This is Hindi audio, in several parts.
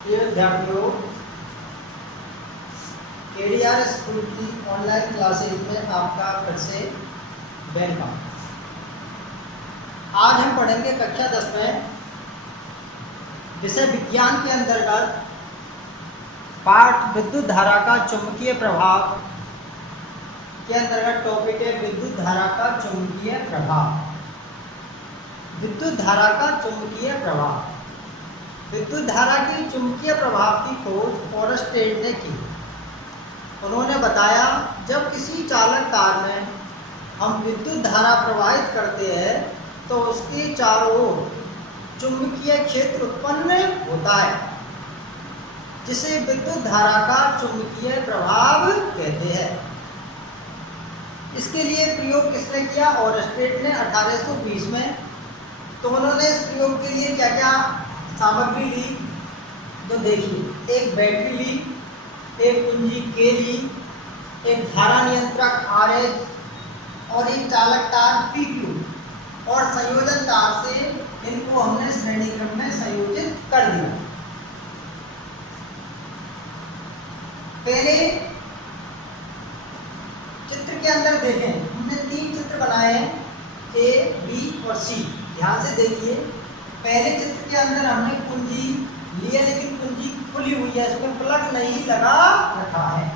प्रिय विद्यार्थियों, केडीआर स्कूल की ऑनलाइन क्लासेज में आपका फिर से वेलकम। आज हम पढ़ेंगे कक्षा 10 में विषय विज्ञान के अंतर्गत पाठ विद्युत धारा का चुंबकीय प्रभाव के अंतर्गत टॉपिक है विद्युत धारा का चुंबकीय प्रभाव। विद्युत धारा का चुंबकीय प्रभाव। विद्युत धारा की चुंबकीय प्रभाव की खोज ओरस्टेड ने की। उन्होंने बताया, जब किसी चालक तार में हम विद्युत धारा प्रवाहित करते हैं तो उसके चारों ओर चुंबकीय क्षेत्र उत्पन्न होता है, जिसे विद्युत धारा का चुंबकीय प्रभाव कहते हैं। इसके लिए प्रयोग किसने किया? ओरस्टेड ने 1820 में। तो उन्होंने इस प्रयोग के लिए क्या क्या सामग्री ली, तो देखिए, एक बैटरी ली, एक कुंजी के ली, एक धारा नियंत्रक RH और एक चालक तार PQ और संयोजन तार से इनको हमने श्रेणी क्रम में संयोजित कर दिया। पहले चित्र के अंदर देखें, हमने 3 चित्र बनाए हैं, A, B और C। ध्यान से देखिए, पहले चित्र के अंदर हमने कुंजी ली है, लेकिन कुंजी खुली हुई है, इसमें प्लग नहीं लगा रखा है,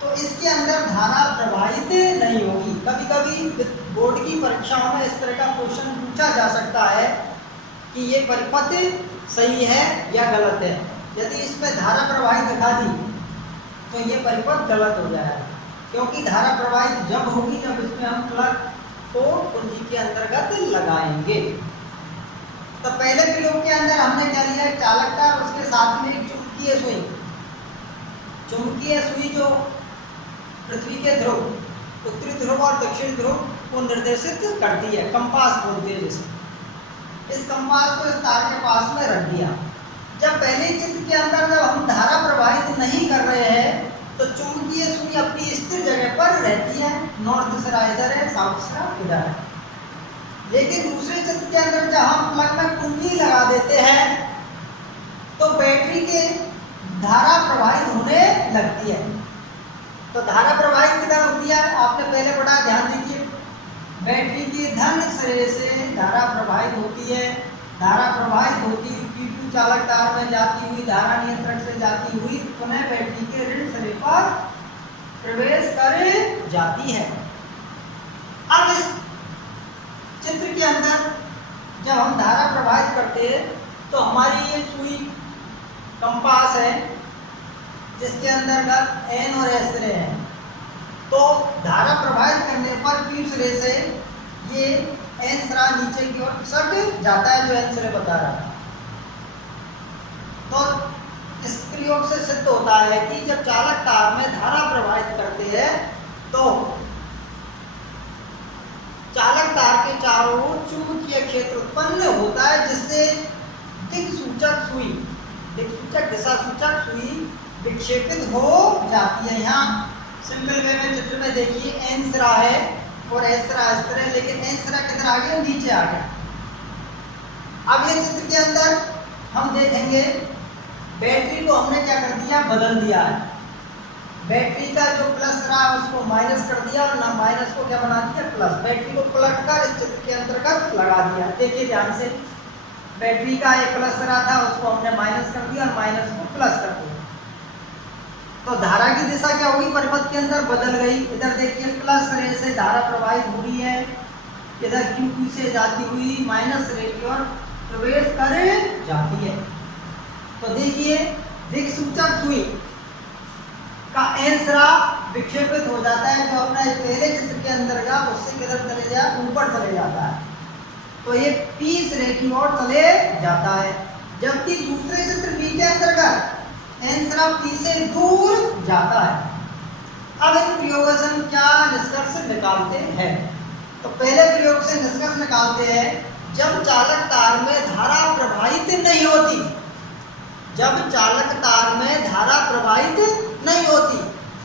तो इसके अंदर धारा प्रवाहित नहीं होगी। कभी कभी बोर्ड की परीक्षाओं में इस तरह का क्वेश्चन पूछा जा सकता है कि ये परिपथ सही है या गलत है। यदि इसमें धारा प्रवाहित दिखा दी तो ये परिपथ गलत हो जाएगा, क्योंकि धारा प्रवाहित जब होगी जब इसमें हम प्लग को कुंजी के अंतर्गत लगाएंगे। तो पहले प्रयोग के अंदर हमने क्या लिया? चालक तार, उसके साथ में एक चुंबकीय सुई। चुंबकीय सुई जो पृथ्वी के ध्रुव, उत्तरी ध्रुव और दक्षिण ध्रुव को निर्देशित करती है, कंपास बोलते हैं जिसे। इस कंपास को इस तार के पास में रख दिया। जब पहले चित्र के अंदर जब हम धारा प्रवाहित नहीं कर रहे हैं तो चुंबकीय सुई अपनी स्थिर जगह पर रहती है। नॉर्थ सिरा इधर है, साउथ सिरा इधर है। लेकिन दूसरे चित्र के अंदर जब हम प्लग में कुंजी लगा देते हैं तो बैटरी के धारा प्रवाहित होने लगती है। तो धारा प्रवाहित किधर होती है? आपने पहले पढ़ा, ध्यान दीजिए। बैटरी के धन सिरे से धारा प्रवाहित होती है। धारा प्रवाहित होती हुई PQ चालक तार में जाती हुई धारा नियंत्रक से जाती हुई पुनः बैटरी के ऋण सिरे पर प्रवेश कर जाती है। अब इस चित्र के अंदर जब हम धारा प्रवाहित करते हैं तो हमारी ये सुई कंपास है, जिसके अंतर्गत N और S सिरे हैं। तो धारा प्रवाहित करने पर Q सिरे से ये N सिरा नीचे की ओर सट जाता है, जो N सिरे बता रहा था। तो इस प्रयोग से सिद्ध होता है कि जब चालक तार में धारा प्रवाहित करते हैं तो चालक तार के चारों ओर चुंबकीय क्षेत्र उत्पन्न होता है, जिससे दिक्सूचक सुई, दिक्सूचक दिशा सूचक सुई विक्षेपित हो जाती है। यहाँ सिंपल वे में चित्र में देखिए, N सिरा है और S सिरा इस तरह, लेकिन N सिरा किधर आ गया? नीचे आ गया। अब ये चित्र के अंदर हम देखेंगे, बैटरी को हमने क्या कर दिया? बदल दिया है। बैटरी का जो प्लस रहा उसको माइनस कर दिया और ना माइनस को क्या बना दिया? प्लस। बैटरी को पलट कर इस चित्र के अंतर्गत लगा दिया। देखिए ध्यान से, बैटरी का एक प्लस रहा था, उसको हमने माइनस कर दिया और माइनस को प्लस कर दिया। तो धारा की दिशा क्या होगी? परिपथ के अंदर बदल गई। इधर देखिए, प्लस रे से धारा प्रवाहित हो रही है, इधर QQ से जाती हुई माइनस रे की ओर प्रवेश कर जाती है। तो देखिए, दिक्सूचक सुई का N सिरा विक्षेपित हो जाता है, जो अपना पहले चित्र के अंदर गया उससे किधर चले जाए? ऊपर चले जाता है। तो ये P सिरे की ओर चले जाता है, जबकि दूसरे चित्र B के अंतर्गत N सिरा P से दूर जाता है। अब इन प्रयोगों से हम क्या निष्कर्ष निकालते हैं? तो पहले प्रयोग से निष्कर्ष निकालते हैं, जब चालक तार में धारा प्रवाहित नहीं होती, जब चालक तार में धारा प्रवाहित नहीं होती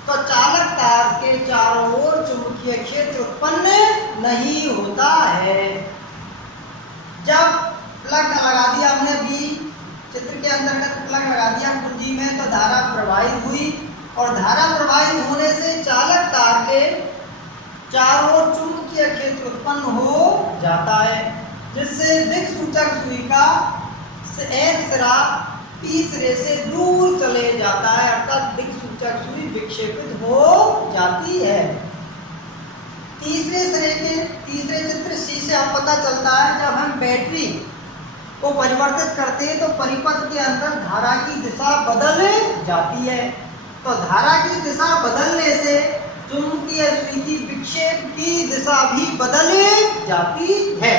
तो चालक तार के चारों ओर चुंबकीय क्षेत्र उत्पन्न नहीं होता है। जब प्लग लगा दिया हमने B चित्र के अंतर्गत प्लग लगा दिया कुंजी में तो धारा प्रवाहित हुई और धारा प्रवाहित होने से चालक तार के चारों ओर चुंबकीय क्षेत्र उत्पन्न हो जाता है, जिससे दिक्सूचक सुई का एक सिरा P सिरे से दूर चले जाता है, अर्थात दिक्सूचक सुई विक्षेपित हो जाती है। तीसरे चित्र C से हम पता चलता है जब हम बैटरी को परिवर्तित करते हैं तो परिपथ के अंदर धारा की दिशा बदल जाती है। तो धारा की दिशा बदलने से चुंबकीय सुई की विक्षेप की दिशा भी बदल जाती है।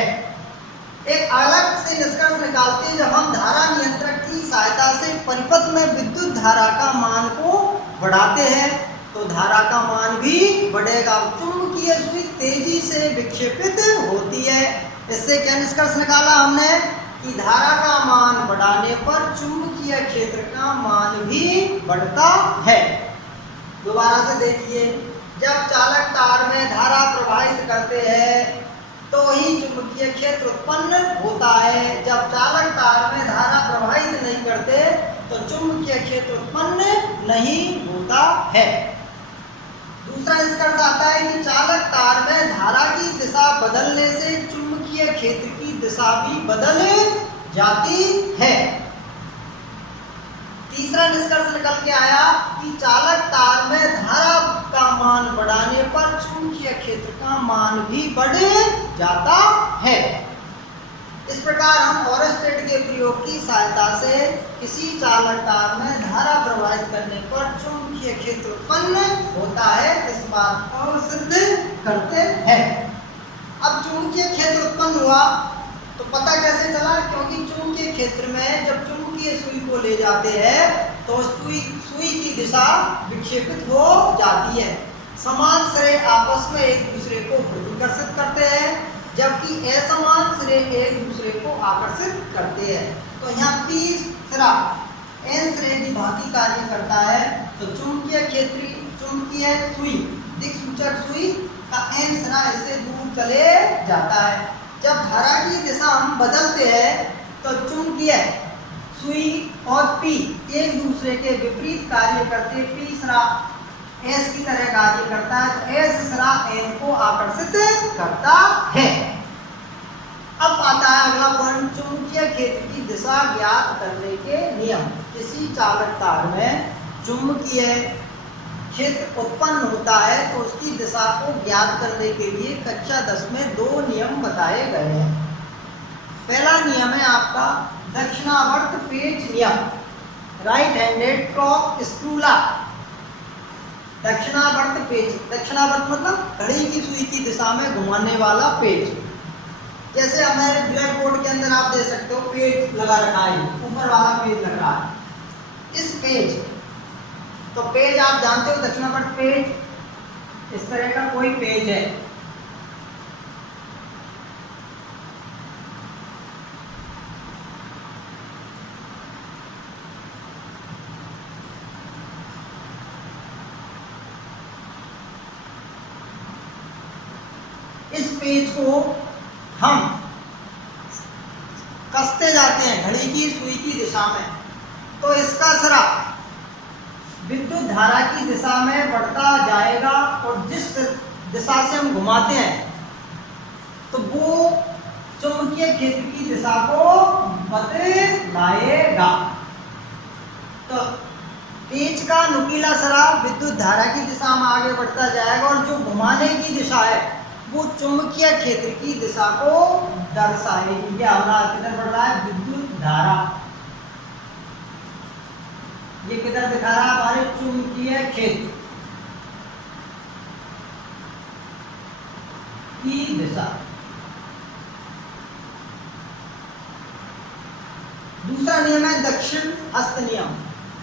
एक अलग से निष्कर्ष निकालते हैं, जब हम धारा नियंत्रक की सहायता से परिपथ में विद्युत धारा का मान को बढ़ाते हैं तो धारा का मान भी बढ़ेगा, चुंबकीय सुई तेजी से विक्षेपित होती है। इससे क्या निष्कर्ष निकाला हमने कि धारा का मान बढ़ाने पर चुंबकीय क्षेत्र का मान भी बढ़ता है। दोबारा से देखिए, जब चालक तार में धारा प्रवाहित करते हैं तो ही चुंबकीय क्षेत्र उत्पन्न होता है। जब चालक तार में धारा प्रवाहित नहीं करते तो चुंबकीय क्षेत्र उत्पन्न नहीं होता है। दूसरा निष्कर्ष आता है कि चालक तार में धारा की दिशा बदलने से चुंबकीय क्षेत्र की दिशा भी बदल जाती है। तीसरा निष्कर्ष निकल के आया कि चालक तार में धारा का मान बढ़ाने पर चुंबकीय क्षेत्र का मान भी बढ़ जाता है। इस प्रकार हम ओरस्टेड के प्रयोग की सहायता से किसी चालक तार में धारा प्रवाहित करने पर चुंबकीय क्षेत्र उत्पन्न होता है, इस बात को सिद्ध करते हैं। अब चुंबकीय क्षेत्र उत्पन्न हुआ तो पता कैसे चला? क्योंकि चुंबकीय क्षेत्र में जब चुंबकीय सुई को ले जाते हैं तो सुई की दिशा विक्षेपित हो जाती है। समान सिरे आपस में एक दूसरे को प्रतिकर्षित करते हैं, जबकि असमान सिरे एक दूसरे को आकर्षित करते हैं। तो यहाँ P सिरा N सिरे की भांति कार्य करता है, तो चुंबकीय सुई दिक्सूचक सुई का N सिरा इससे दूर चले जाता है। जब धारा की दिशा हम बदलते हैं तो चुंबकीय सुई और P एक दूसरे के विपरीत कार्य करते, P सिरा S की तरह कार्य करता है तो S सिरा N को आकर्षित करता है। अब आता है अगला पॉइंट, चुंबकीय क्षेत्र की दिशा ज्ञात करने के नियम। किसी चालक तार में चुंबकीय क्षेत्र उत्पन्न होता है तो उसकी दिशा को ज्ञात करने के लिए कक्षा 10 में 2 नियम बताए गए हैं। पहला नियम है आपका दक्षिणावर्त पेच नियम, right handed clock screw law. दक्षिणावर्त पेच, दक्षिणावर्त मतलब घड़ी की सुई की दिशा में घुमाने वाला पेच। जैसे हमारे ब्लैक बोर्ड के अंदर आप देख सकते हो पेज लगा रखा है, ऊपर वाला पेज लग रहा है। इस पेज, तो पेज आप जानते हो दक्षिणावर्त पेज, इस तरह का कोई पेज है। इस पेज को हम कसते जाते हैं घड़ी की सुई की दिशा में, तो इसका सिरा विद्युत धारा की दिशा में बढ़ता जाएगा और जिस दिशा से हम घुमाते हैं तो वो चुंबकीय क्षेत्र की दिशा को बदलाएगा। तो पेच का नुकीला सिरा विद्युत धारा की दिशा में आगे बढ़ता जाएगा और जो घुमाने की दिशा है वो चुंबकीय क्षेत्र की दिशा को दर्शाएगी। क्या हमारा किधर बढ़ रहा है? विद्युत धारा। ये किधर दिखा रहा है? हमारे चुंबकीय क्षेत्र की दिशा। दूसरा नियम है दक्षिण हस्त नियम,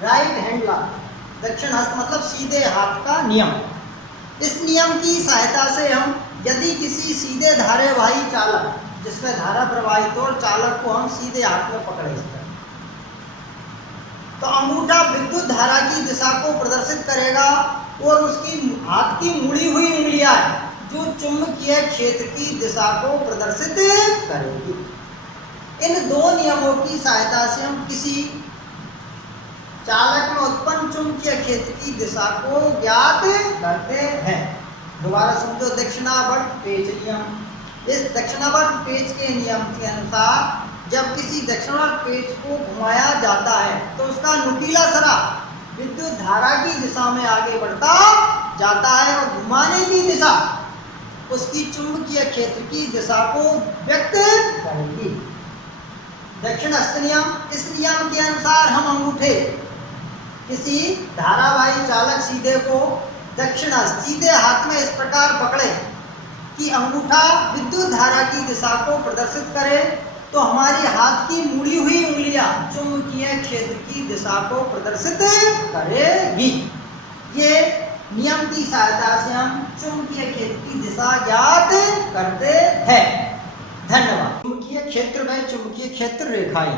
राइट हैंड लॉ। दक्षिण हस्त मतलब सीधे हाथ का नियम। इस नियम की सहायता से हम यदि किसी सीधे धारावाही चालक जिसमें धारा प्रवाहित हो और चालक को हम सीधे हाथ में पकड़े तो अंगूठा विद्युत धारा की दिशा को प्रदर्शित करेगा और उसकी हाथ की मुड़ी हुई उंगलियां जो चुंबकीय क्षेत्र की दिशा को प्रदर्शित करेगी। इन दो नियमों की सहायता से हम किसी चालक में उत्पन्न चुंबकीय क्षेत्र की दिशा को ज्ञात करते हैं। दोबारा समझो, दक्षिणावर्त पेच नियम। इस दक्षिणावर्त पेच के नियम के अनुसार जब किसी दक्षिणावर्त पेच को घुमाया जाता है तो उसका नुकीला सरा विद्युत धारा की दिशा में आगे बढ़ता जाता है और घुमाने की दिशा उसकी चुंबकीय क्षेत्र की दिशा को व्यक्त करेगी। दक्षिण हस्त नियम। इस नियम के अनुसार हम अंगूठे किसी धारावाही चालक सीधे को दक्षिण हस्त सीधे हाथ में इस प्रकार पकड़े कि अंगूठा विद्युत धारा की दिशा को प्रदर्शित करे तो हमारी हाथ की मुड़ी हुई उंगलियां चुंबकीय क्षेत्र की दिशा को प्रदर्शित करेगी। ये नियम की सहायता से हम चुंबकीय क्षेत्र की दिशा ज्ञात करते हैं। धन्यवाद। चुंबकीय क्षेत्र व चुंबकीय क्षेत्र रेखाएं।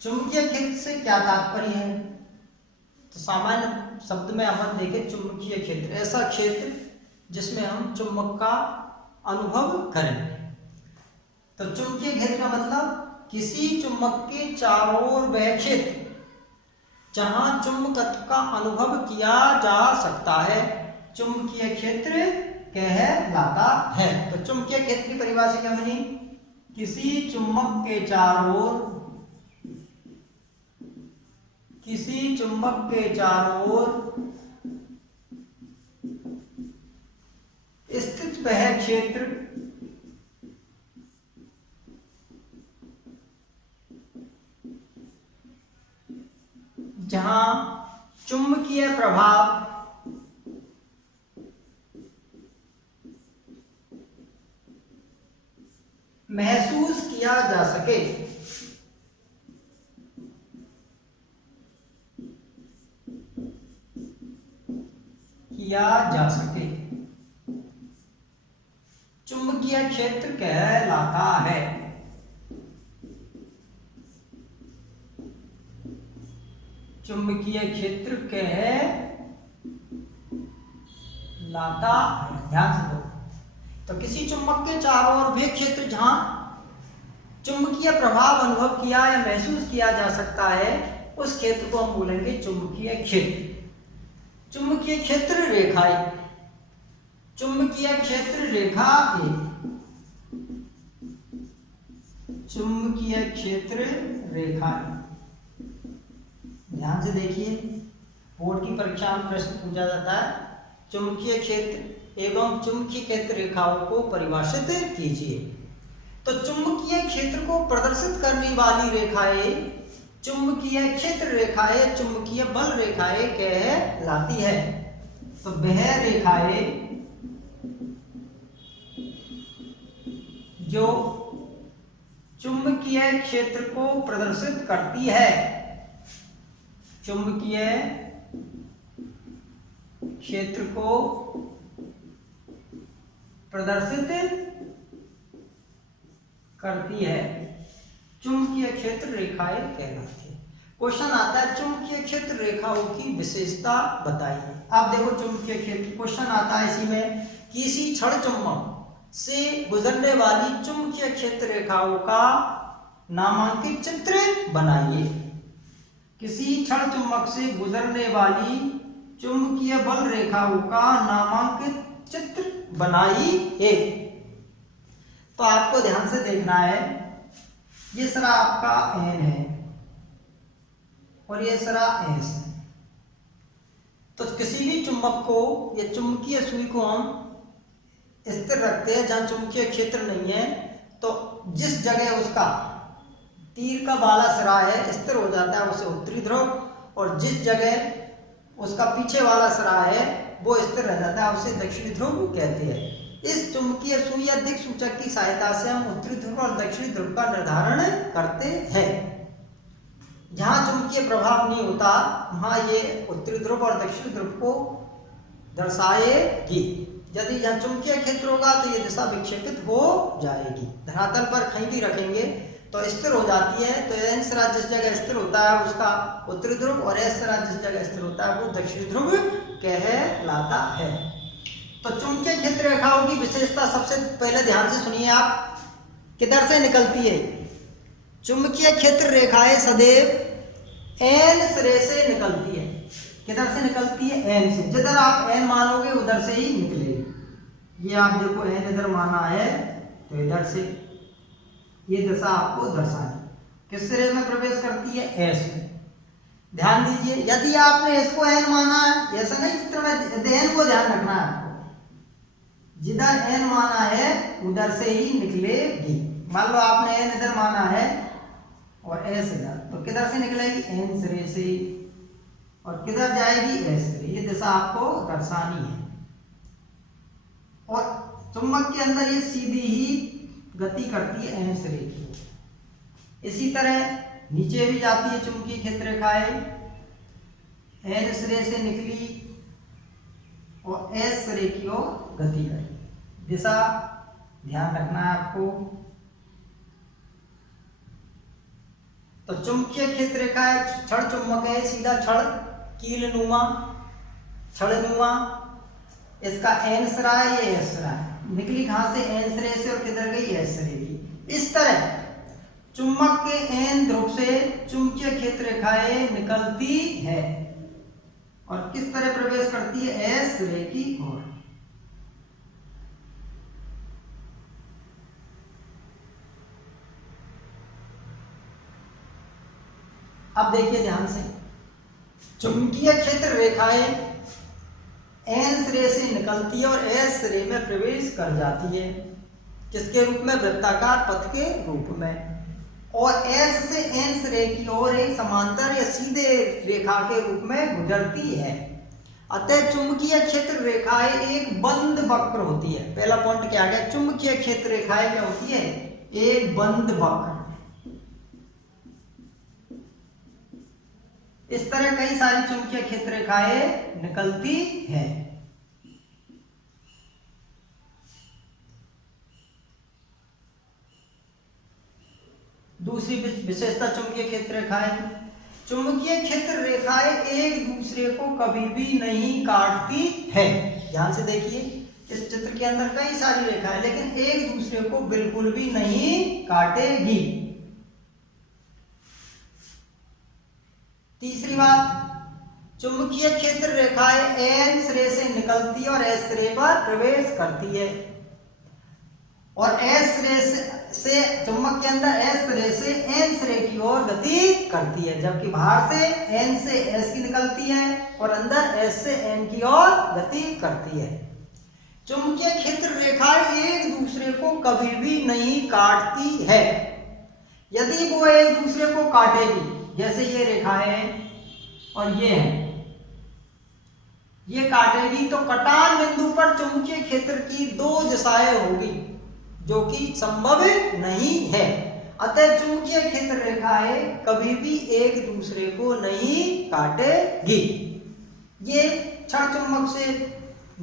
चुंबकीय क्षेत्र से क्या तात्पर्य है? तो सामान्य शब्द में हम देखें, चुंबकीय क्षेत्र ऐसा क्षेत्र जिसमें हम चुंबक का अनुभव करें। तो चुंबकीय क्षेत्र का मतलब किसी चुंबक के चारों ओर वह क्षेत्र जहां चुंबकत्व का अनुभव किया जा सकता है, चुंबकीय क्षेत्र कहलाता है। तो चुंबकीय क्षेत्र की परिभाषा क्या बनी? किसी चुंबक के चारों ओर स्थित वह क्षेत्र जहां चुंबकीय प्रभाव महसूस किया जा सके। चुंबकीय क्षेत्र कहलाता है। चुंबकीय क्षेत्र कहलाता है। ध्यान से दो। तो किसी चुंबक के चारों ओर वे क्षेत्र जहां चुंबकीय प्रभाव अनुभव किया या महसूस किया जा सकता है, उस क्षेत्र को हम बोलेंगे चुंबकीय क्षेत्र। चुंबकीय क्षेत्र रेखाएं। चुंबकीय क्षेत्र रेखा एक। चुंबकीय क्षेत्र रेखाएं। ध्यान से देखिए, बोर्ड की परीक्षा में प्रश्न पूछा जाता है, चुंबकीय क्षेत्र एवं चुंबकीय क्षेत्र रेखाओं को परिभाषित कीजिए। तो चुंबकीय क्षेत्र को प्रदर्शित करने वाली रेखाएं चुंबकीय क्षेत्र रेखाएं, चुंबकीय बल रेखाएं कहलाती है। तो वह रेखाएं जो चुंबकीय क्षेत्र को प्रदर्शित करती है, चुंबकीय क्षेत्र को प्रदर्शित करती है, चुंबकीय क्षेत्र रेखाएं कहलाती है। क्वेश्चन आता है, चुंबकीय क्षेत्र रेखाओं की विशेषता बताइए। आप देखो, चुंबकीय क्षेत्र क्वेश्चन आता है इसी में, किसी क्षण चुंबक से गुजरने वाली चुंबकीय क्षेत्र रेखाओं का नामांकित चित्र बनाइए। किसी क्षण चुंबक से गुजरने वाली चुंबकीय बल रेखाओं का नामांकित चित्र बनाइए। तो आपको ध्यान से देखना है, ये सरा आपका एन है और ये सरा एस है। तो किसी भी चुंबक को या चुंबकीय सुई को हम स्थिर रखते हैं जहां चुंबकीय क्षेत्र नहीं है, तो जिस जगह उसका तीर का बाला सिरा है स्थिर हो जाता है उसे उत्तरी ध्रुव, और जिस जगह उसका पीछे वाला सिरा है वो स्थिर रह जाता है उसे दक्षिणी ध्रुव कहते हैं। इस चुंबकीय सुई या दिक्सूचक की सहायता से हम उत्तरी ध्रुव और दक्षिणी ध्रुव का निर्धारण करते हैं। जहां चुंबकीय प्रभाव नहीं होता वहां ये उत्तरी ध्रुव और दक्षिणी ध्रुव को दर्शाएगी। यदि जहाँ चुंबकीय क्षेत्र होगा तो ये दिशा विक्षेपित हो जाएगी। धरातल पर कहीं भी रखेंगे तो स्थिर हो जाती है। तो एन सिरा जिस जगह स्थिर होता है उसका उत्तरी ध्रुव, और एस सिरा जिस जगह स्थिर होता है वो दक्षिणी ध्रुव कहलाता है। तो चुंबकीय क्षेत्र रेखाओं की विशेषता सबसे पहले ध्यान से सुनिए आप। किधर से निकलती है? चुंबकीय क्षेत्र रेखाएं सदैव एन सिरे से निकलती है। किधर से निकलती है? एन से। जिधर आप एन मानोगे उधर से ही निकलेगी। ये आप देखो एन इधर माना है तो इधर से ये दिशा आपको दर्शानी। किस सिरे में प्रवेश करती है? एस में। ध्यान दीजिए, यदि आपने इसको एन माना है, ऐसा नहीं चित्र में, एन को ध्यान रखना है आपको। जिधर एन माना है उधर से ही निकलेगी। मान लो आपने एन इधर माना है और एस इधर, तो किधर से निकलेगी? एन सिरे से। और किधर जाएगी? एस सिरे। ये दिशा आपको दर्शानी है। और चुंबक के अंदर ये सीधी ही गति करती है एन सिरे की। इसी तरह नीचे भी जाती है चुंबकीय क्षेत्र रेखाएं, एन सिरे से निकली और एस सिरे की ओर गति करी। दिशा ध्यान रखना है आपको। तो चुंबकीय क्षेत्र रेखाएं छड़ चुंबक है, सीधा छड़ कीलनुमा, छड़नुमा। इसका एन सिरा है, ये एस सिरा है। निकली कहां से? एन सिरे से और किधर गई? एस सिरे की। इस तरह चुंबक के एन ध्रुव से चुंबकीय क्षेत्र रेखाएं निकलती है और किस तरह प्रवेश करती है? एस सिरे की ओर। अब देखिए ध्यान से, चुंबकीय क्षेत्र रेखाएं एन सिरे से निकलती है और एस सिरे में प्रवेश कर जाती है। किसके रूप में? वृत्ताकार पथ के रूप में। और एस से एन सिरे की ओर एक समांतर या सीधे रेखा के रूप में गुजरती है। अतः चुंबकीय क्षेत्र रेखाएं एक बंद वक्र होती है। पहला पॉइंट क्या गया? चुंबकीय क्षेत्र रेखाएं क्या होती है? एक बंद वक्र। इस तरह कई सारी चुंबकीय क्षेत्र रेखाएं निकलती हैं। दूसरी विशेषता चुंबकीय क्षेत्र रेखाएं, चुंबकीय क्षेत्र रेखाएं एक दूसरे को कभी भी नहीं काटती है। ध्यान से देखिए, इस चित्र के अंदर कई सारी रेखाएं, लेकिन एक दूसरे को बिल्कुल भी नहीं काटेगी। तीसरी बात, चुंबकीय क्षेत्र रेखाएं एन सिरे से निकलती है और एस सिरे पर प्रवेश करती है। और एस सिरे से चुंबक के अंदर एस सिरे से एन सिरे की ओर गति करती है, जबकि बाहर से एन से एस की निकलती है और अंदर एस से एन की ओर गति करती है। चुंबकीय क्षेत्र रेखाएं एक दूसरे को कभी भी नहीं काटती है। यदि वो एक दूसरे को काटेगी, जैसे ये रेखाएं हैं और ये है, ये काटेगी तो कटान बिंदु पर चुंबकीय क्षेत्र की दो दिशाएं होगी, जो कि संभव नहीं है। अतः चुंबकीय क्षेत्र रेखाएं कभी भी एक दूसरे को नहीं काटेगी। ये क्षण चुंबक से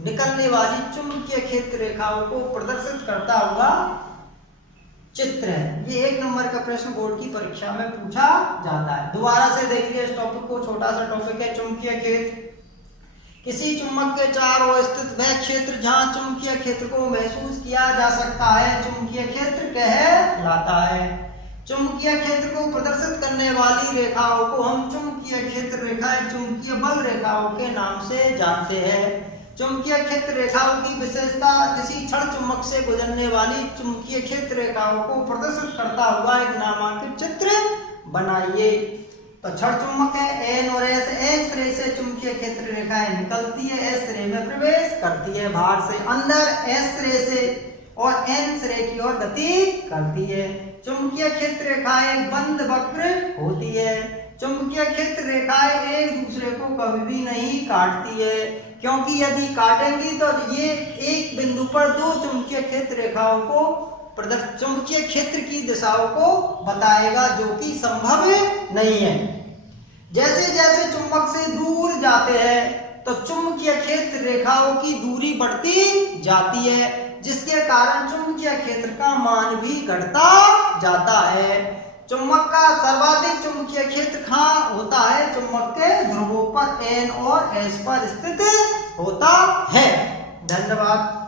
निकलने वाली चुंबकीय क्षेत्र रेखाओं को प्रदर्शित करता हुआ चित्र है। ये 1 नंबर का प्रश्न बोर्ड की परीक्षा में पूछा जाता है। दोबारा से देखिए इस टॉपिक को, छोटा सा टॉपिक है चुंबकीय क्षेत्र। किसी चुंबक के चारों ओर स्थित वह क्षेत्र जहां चुंबकीय क्षेत्र को महसूस किया जा सकता है चुंबकीय क्षेत्र कहलाता है। चुंबकीय क्षेत्र को प्रदर्शित करने वाली रेखाओं को हम चुंबकीय क्षेत्र रेखाएं, चुंबकीय बल रेखाओं के नाम से जानते हैं। चुंबकीय क्षेत्र रेखाओं की विशेषता, किसी क्षण चुंबक से गुजरने वाली चुंबकीय क्षेत्र रेखाओं को प्रदर्शित करता हुआ एक नामांकित चित्र बनाइए। तो क्षण चुंबक है एन और एस, एन सिरे से चुंबकीय क्षेत्र रेखाएं निकलती है, एस सिरे में प्रवेश करती है बाहर से, अंदर एस सिरे से और एन सिरे की ओर गति करती है। चुंबकीय क्षेत्र रेखाएं बंद वक्र होती है। चुंबकीय क्षेत्र रेखाएं एक दूसरे को कभी भी नहीं काटती है, क्योंकि यदि काटेंगी तो ये एक बिंदु पर दो चुंबकीय क्षेत्र रेखाओं को चुंबकीय क्षेत्र की दिशाओं को बताएगा, जो कि संभव नहीं है। जैसे जैसे चुंबक से दूर जाते हैं तो चुंबकीय क्षेत्र रेखाओं की दूरी बढ़ती जाती है, जिसके कारण चुंबकीय क्षेत्र का मान भी घटता जाता है। चुंबक का सर्वाधिक चुंबकीय क्षेत्र कहाँ होता है? चुंबक के ध्रुवों पर एन और एस पर स्थित होता है। धन्यवाद।